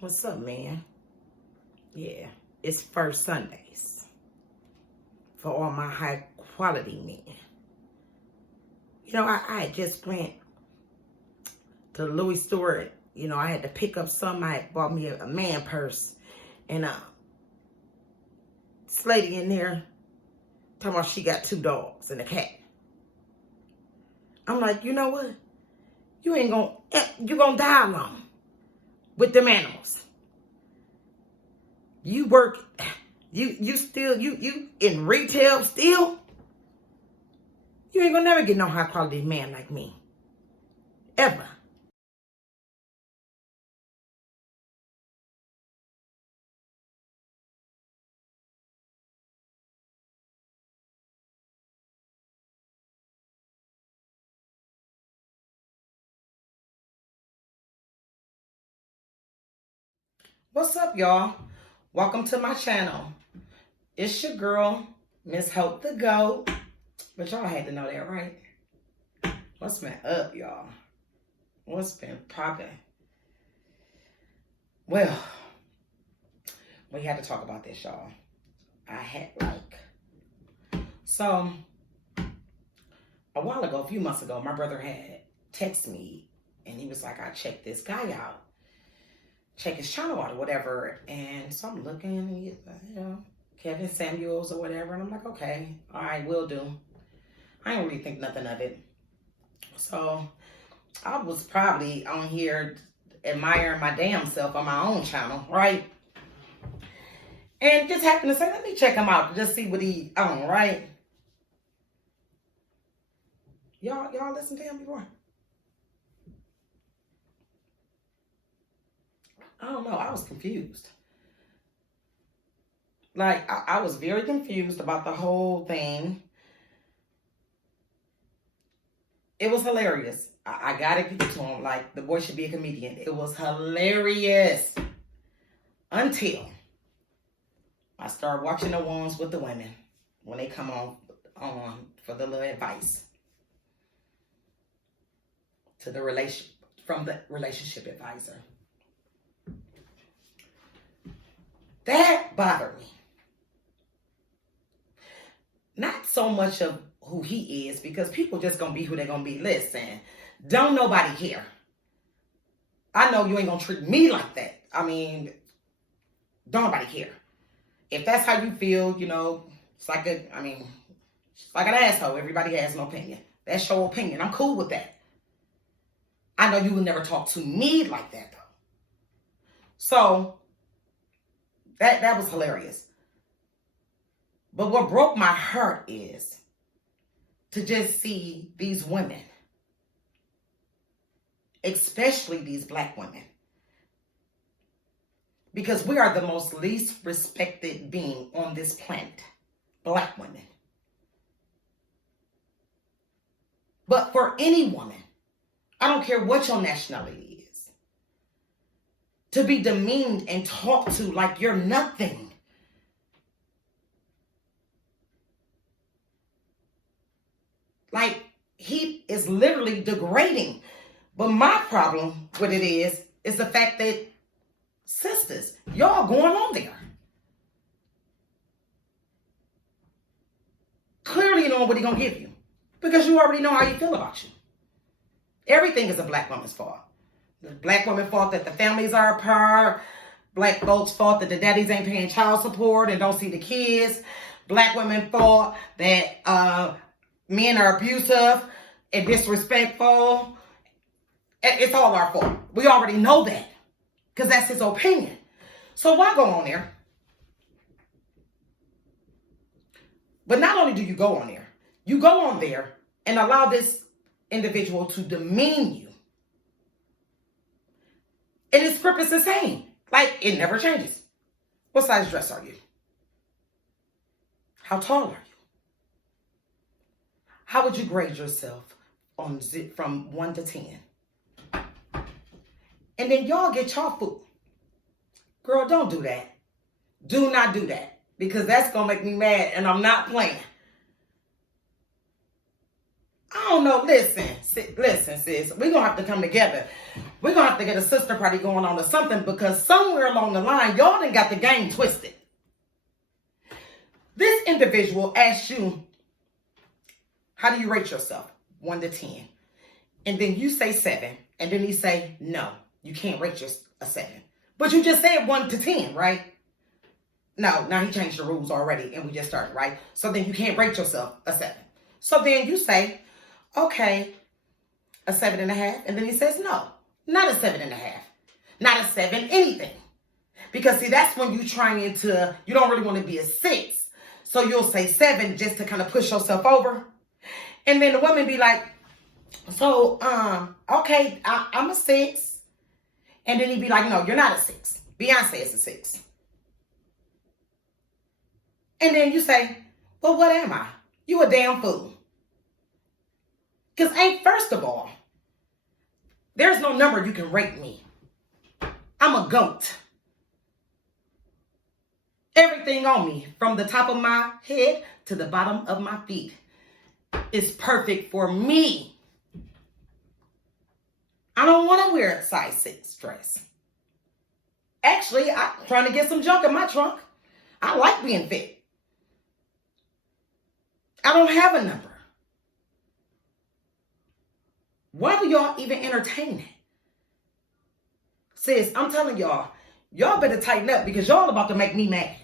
What's up, man? Yeah, it's first Sundays for all my high quality men. I had just went to Louis Stewart. I had to pick up something. I had bought me a man purse. And this lady in there talking about she got 2 dogs and a cat. I'm like, you know what? You're gonna die alone with them animals. You work, you still, you in retail still? You ain't gonna never get no high quality man like me. Ever. What's up, y'all? Welcome to my channel. It's your girl, Miss Hope the Goat. But y'all had to know that, right? What's been up, y'all? What's been popping? Well, we had to talk about this, y'all. So, a while ago, a few months ago, my brother had texted me, and he was like, I checked this guy out. Check his channel out or whatever. And so I'm looking, and he's like, Kevin Samuels or whatever. And I'm like, okay, all right, will do. I didn't really think nothing of it. So I was probably on here admiring my damn self on my own channel, right? And just happened to say, let me check him out, just see what he on, right? Y'all listen to him before? I don't know. I was confused. Like, I was very confused about the whole thing. It was hilarious. I gotta give it to him. Like, the boy should be a comedian. It was hilarious. Until I started watching the ones with the women when they come on for the little advice to from the relationship advisor. That bothered me. Not so much of who he is, because people just gonna be who they're gonna be. Listen, don't nobody care. I know you ain't gonna treat me like that. I mean, don't nobody care. If that's how you feel, it's like it's like an asshole. Everybody has an opinion. That's your opinion. I'm cool with that. I know you will never talk to me like that, though. So, that was hilarious. But what broke my heart is to just see these women, especially these black women, because we are the most least respected being on this planet, black women. But for any woman, I don't care what your nationality is, to be demeaned and talked to like you're nothing. Like, he is literally degrading. But my problem with it is the fact that, sisters, y'all going on there. Clearly you know what he's going to give you, because you already know how you feel about you. Everything is a black woman's fault. The black woman's fault that the families are apart. Black folks' fault that the daddies ain't paying child support and don't see the kids. Black women's fault that men are abusive and disrespectful. It's all our fault. We already know that, because that's his opinion. So why go on there? But not only do you go on there, you go on there and allow this individual to demean you. And his script is the same. Like, it never changes. What size dress are you? How tall are you? How would you grade yourself from 1 to 10? And then y'all get y'all food. Girl, don't do that. Do not do that. Because that's going to make me mad, and I'm not playing. I don't know. Listen, listen, sis, we're going to have to come together. We're going to have to get a sister party going on or something, because somewhere along the line, y'all done got the game twisted. This individual asks you, how do you rate yourself? 1 to 10. And then you say 7. And then he say, no, you can't rate yourself a 7. But you just said 1 to 10, right? No, now he changed the rules already and we just started, right? So then you can't rate yourself a 7. So then you say, okay, a 7.5. And then he says, no, not a 7.5. Not a 7, anything. Because see, that's when you're trying to, you don't really want to be a 6. So you'll say 7 just to kind of push yourself over. And then the woman be like, so, okay, I'm a 6. And then he'd be like, no, you're not a 6. Beyonce is a 6. And then you say, well, what am I? You a damn fool. Because first of all, there's no number you can rate me. I'm a goat. Everything on me, from the top of my head to the bottom of my feet, is perfect for me. I don't want to wear a size 6 dress. Actually, I'm trying to get some junk in my trunk. I like being fit. I don't have a number. Why do y'all even entertain it? Sis, I'm telling y'all better tighten up, because y'all about to make me mad.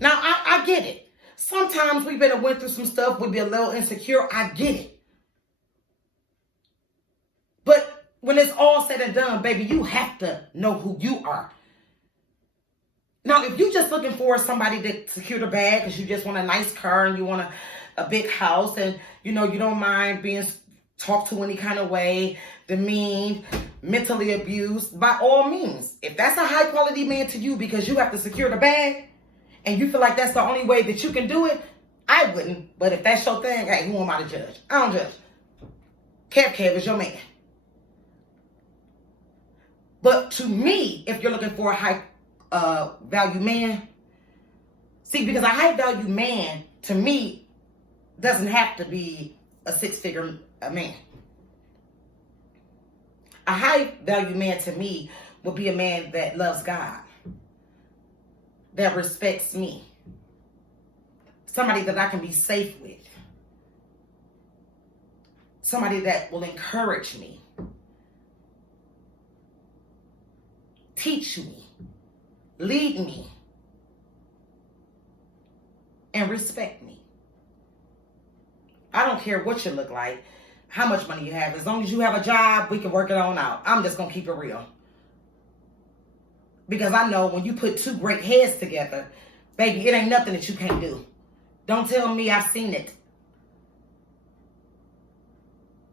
Now, I get it. Sometimes we better went through some stuff. We be a little insecure. I get it. But when it's all said and done, baby, you have to know who you are. Now, if you're just looking for somebody to secure the bag because you just want a nice car and you want a big house and, you don't mind being talked to any kind of way, demeaned, mentally abused, by all means. If that's a high quality man to you because you have to secure the bag and you feel like that's the only way that you can do it, I wouldn't. But if that's your thing, hey, who am I to judge? I don't judge. Kev is your man. But to me, if you're looking for a high value man, see, because a high value man to me doesn't have to be a 6-figure man. A high value man to me would be a man that loves God, that respects me, somebody that I can be safe with, somebody that will encourage me, teach me, lead me, and respect me. I don't care what you look like, how much money you have. As long as you have a job, we can work it on out. I'm just going to keep it real. Because I know when you put two great heads together, baby, it ain't nothing that you can't do. Don't tell me I've seen it.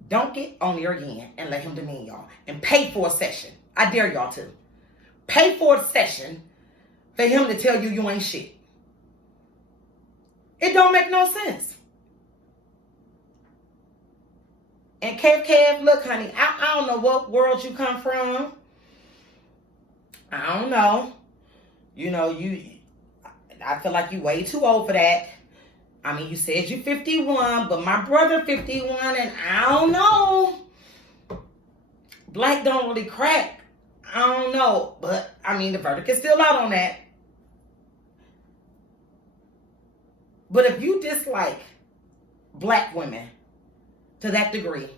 Don't get on there again and let him demean y'all. And pay for a session. I dare y'all to. Pay for a session for him to tell you you ain't shit. It don't make no sense. And Kev, look, honey, I don't know what world you come from. I don't know. I feel like you way too old for that. I mean, you said you're 51, but my brother 51, and I don't know. Black don't really crack. I don't know. But, I mean, the verdict is still out on that. But if you dislike black women to that degree,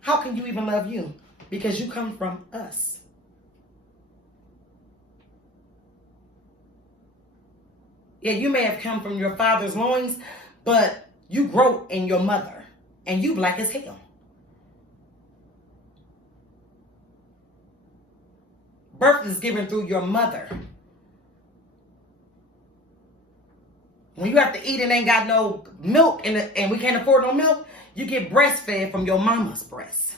how can you even love you? Because you come from us. Yeah, you may have come from your father's loins, but you grow in your mother, and you black as hell. Birth is given through your mother. When you have to eat and ain't got no milk and we can't afford no milk, you get breastfed from your mama's breast.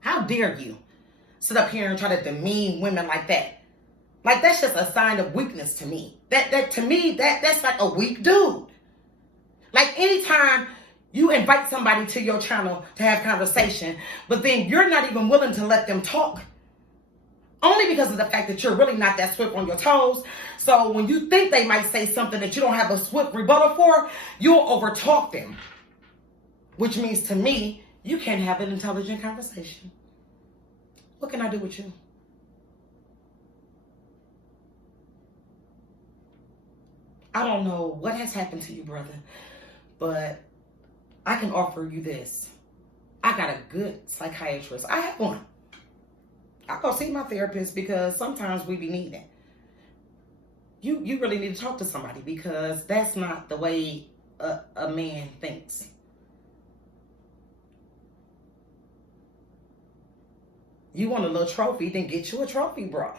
How dare you sit up here and try to demean women like that? Like, that's just a sign of weakness to me. That's like a weak dude. Like, anytime you invite somebody to your channel to have conversation, but then you're not even willing to let them talk, only because of the fact that you're really not that swift on your toes. So when you think they might say something that you don't have a swift rebuttal for, you'll overtalk them. which means to me, you can't have an intelligent conversation. What can I do with you? I don't know what has happened to you, brother, but I can offer you this. I got a good psychiatrist. I have one. I go see my therapist because sometimes we be needing. You really need to talk to somebody because that's not the way a man thinks. You want a little trophy, then get you a trophy, bro.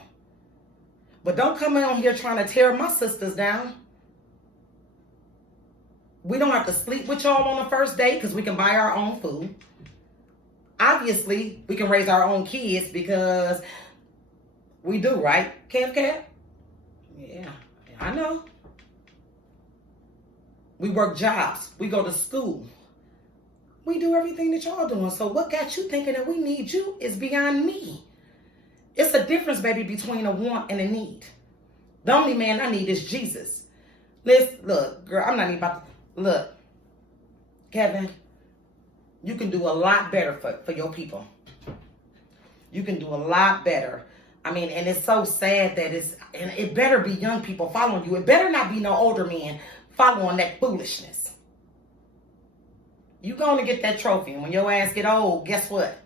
But don't come on here trying to tear my sisters down. We don't have to sleep with y'all on the first date because we can buy our own food. Obviously, we can raise our own kids because we do, right? Kev? Yeah, I know. We work jobs. We go to school. We do everything that y'all doing. So what got you thinking that we need you is beyond me. It's a difference, baby, between a want and a need. The only man I need is Jesus. Look, girl, I'm not even about to... Look, Kevin, you can do a lot better for your people. You can do a lot better. I mean, and it's so sad that and it better be young people following you. It better not be no older men following that foolishness. You going to get that trophy. And when your ass get old, guess what?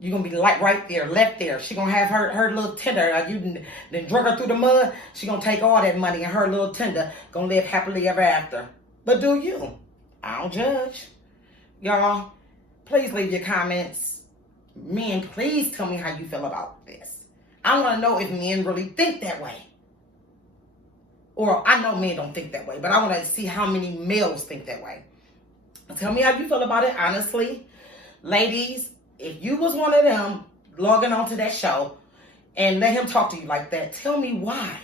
You're going to be like right there, left there. She going to have her little tender. You then drug her through the mud. She going to take all that money and her little tender going to live happily ever after. But do you? I don't judge. Y'all, please leave your comments. Men, please tell me how you feel about this. I want to know if men really think that way. Or I know men don't think that way, but I want to see how many males think that way. Tell me how you feel about it, honestly. Ladies, if you was one of them logging on to that show and let him talk to you like that, tell me why.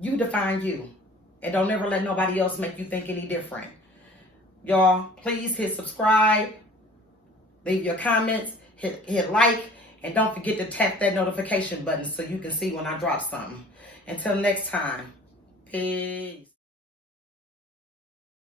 You define you. And don't ever let nobody else make you think any different. Y'all, please hit subscribe. Leave your comments. Hit like. And don't forget to tap that notification button so you can see when I drop something. Until next time. Peace.